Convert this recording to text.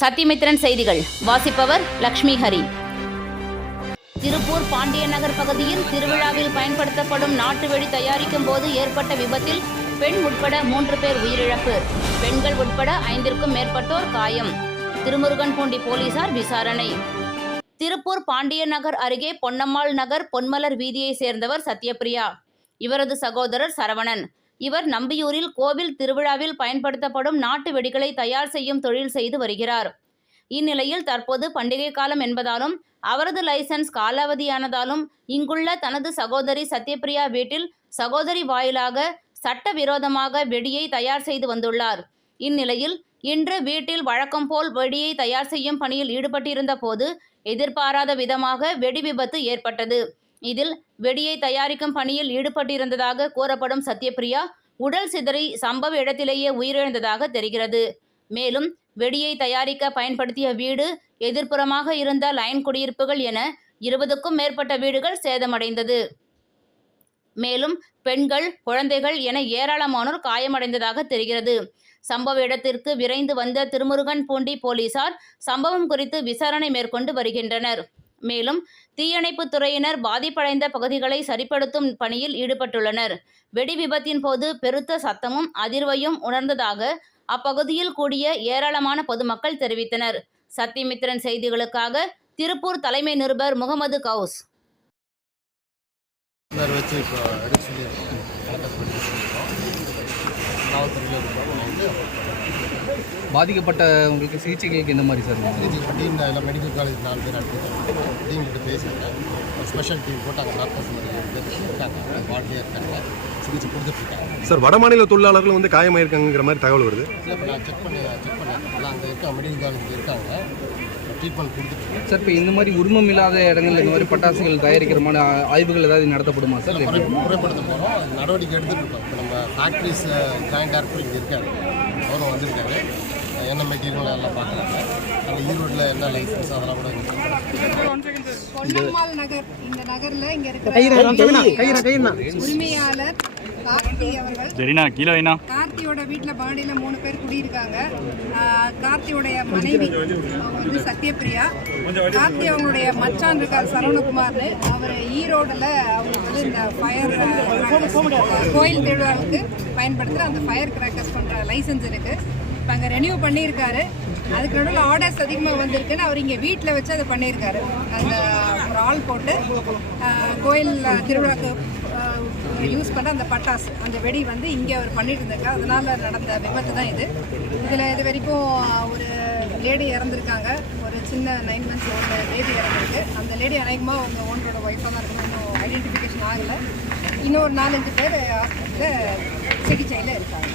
சத்தியமித்திரன் செய்திகள். வாசிப்பவர் லக்ஷ்மி ஹரி. திருப்பூர் பாண்டிய நகர் பகுதியில் திருவிழாவில் பயன்படுத்தப்படும் நாட்டு வெடி தயாரிக்கும் போது ஏற்பட்ட விபத்தில் பெண் உட்பட மூன்று பேர் உயிரிழப்பு. பெண்கள் உட்பட ஐந்திற்கும் மேற்பட்டோர் காயம். திருமுருகன்பூண்டி போலீசார் விசாரணை. திருப்பூர் பாண்டிய நகர் அருகே பொன்னம்மாள் நகர் பொன்மலர் வீதியைச் சேர்ந்தவர் சத்யபிரியா. இவரது சகோதரர் சரவணன். இவர் நம்பியூரில் கோவில் திருவிழாவில் பயன்படுத்தப்படும் நாட்டு வெடிகளை தயார் செய்யும் தொழில் செய்து வருகிறார். இந்நிலையில் தற்போது பண்டிகை காலம் என்பதாலும் அவரது லைசன்ஸ் காலாவதியானதாலும் இங்குள்ள தனது சகோதரி சத்யபிரியா வீட்டில் சகோதரி வாயிலாக சட்டவிரோதமாக வெடியை தயார் செய்து வந்துள்ளார். இந்நிலையில் இன்று வீட்டில் வழக்கம் போல் வெடியை தயார் செய்யும் பணியில் ஈடுபட்டிருந்த போது எதிர்பாராத விதமாக வெடி விபத்து ஏற்பட்டது. இதில் வெடியை தயாரிக்கும் பணியில் ஈடுபட்டிருந்ததாக கூறப்படும் சத்யபிரியா உடல் சிதறி சம்பவ இடத்திலேயே உயிரிழந்ததாக தெரிகிறது. மேலும் வெடியை தயாரிக்க பயன்படுத்திய வீடு எதிர்ப்புறமாக இருந்த லைன் குடியிருப்புகள் என இருபதுக்கும் மேற்பட்ட வீடுகள் சேதமடைந்தது. மேலும் பெண்கள் குழந்தைகள் என ஏராளமானோர் காயமடைந்ததாக தெரிகிறது. சம்பவ இடத்திற்கு விரைந்து வந்த திருமுருகன் பூண்டி போலீசார் சம்பவம் குறித்து விசாரணை மேற்கொண்டு வருகின்றனர். மேலும் தீயணைப்புத் துறையினர் பாதிப்படைந்த பகுதிகளை சரிப்படுத்தும் பணியில் ஈடுபட்டுள்ளனர். வெடி விபத்தின் போது பெருத்த சத்தமும் அதிர்வையும் உணர்ந்ததாக அப்பகுதியில் கூடிய ஏராளமான பொதுமக்கள் தெரிவித்தனர். சத்தியமித்திரன் செய்திகளுக்காக திருப்பூர் தலைமை நிருபர் முகமது கவுஸ். பாதிக்கப்பட்ட உங்களுக்கு சிகிச்சைகளுக்கு என்ன மாதிரி சார்? மெடிக்கல் காலேஜ் நாலு பேர் அனுப்பிட்டாங்க டீம் கிட்ட பேசியிருக்கேன் ஒரு ஸ்பெஷல் டீம் போட்டு அங்கே டாக்டர்ஸ் இருக்காங்க. வார்டிலே இருக்காங்க. சிகிச்சை கொடுத்துட்ருக்காங்க. சார் வடமாநில தொழிலாளர்கள் வந்து காயமாயிருக்காங்கிற மாதிரி தகவல் வருது. இல்லை இப்போ நான் செக் பண்ணி செக் பண்ணேன் எல்லாம் அங்கே இருக்க மெடிக்கல் காலேஜில் இருக்காங்க. ட்ரீட்மெண்ட் கொடுத்துட்ருக்கேன். சார் இப்போ இந்த மாதிரி உரிமம் இல்லாத இடங்கள்ல இந்த மாதிரி பட்டாசுகள் தயாரிக்கிற மாதிரி ஆ- ஆய்வுகள் ஏதாவது நடத்தப்படுமா சார்? முறை முறைப்படுத்த போகிறோம் நடவடிக்கை எடுத்துகிட்டு இருக்கோம் இப்போ நம்ம ஃபேக்ட்ரிஸ் ஜாயிண்ட் டேரக்டர் இங்கே இருக்காரு. அவரும் வந்திருக்காரு. என்ன மெட்டீரியல் எல்லாம் பார்க்குறாங்க. ஈரோட்டில் என்ன லைசன்ஸ் அதெல்லாம் கூட இங்கே பொன்னம்மாள் நகர் இந்த நகர்ல இங்க இருக்கிற உரிமையாளர் கார்த்தி அவர்கள். சரிண்ணா கீழே வைண்ணா. கார்த்தியோட வீட்ல பாடியில மூணு பேர் குடியிருக்காங்க. கார்த்தியோடைய மனைவி அவங்க வந்து சத்யபிரியா கார்த்தி அவங்களுடைய மச்சான் இருக்கார் சரவணகுமார்னு. அவர் ஈரோடுல அவங்க வந்து இந்த ஃபயர் கோயில் திருவிழாவுக்கு பயன்படுத்துகிற அந்த ஃபயர் கிராக்கர்ஸ் பண்ற லைசன்ஸ் இருக்கு. இப்போ அங்கே ரெனியூ பண்ணியிருக்காரு. அதுக்கு நடுவில் ஆர்டர்ஸ் அதிகமாக வந்திருக்குன்னு அவர் இங்கே வீட்டில் வச்சு அதை பண்ணியிருக்காரு. அந்த ஒரு ஆள் போட்டு கோயில் திருவிழாக்கு யூஸ் பண்ண அந்த பட்டாசு அந்த வெடி வந்து இங்கே அவர் பண்ணிட்டு இருந்திருக்கா அதனால் நடந்த விபத்து தான் இது. இதில் இது வரைக்கும் ஒரு லேடி இறந்துருக்காங்க. ஒரு சின்ன நைன் மந்த்ஸ் ஓல்டு பேபி இறந்துருக்கு. அந்த லேடி அநேகமாக அவங்க ஓனரோட ஒய்ஃபாக தான் இருக்கணும் இன்னும் ஐடென்டிஃபிகேஷன் ஆகலை. இன்னும் ஒரு நாலஞ்சு பேர் ஹாஸ்பிட்டலில் சிகிச்சையில் இருக்காங்க.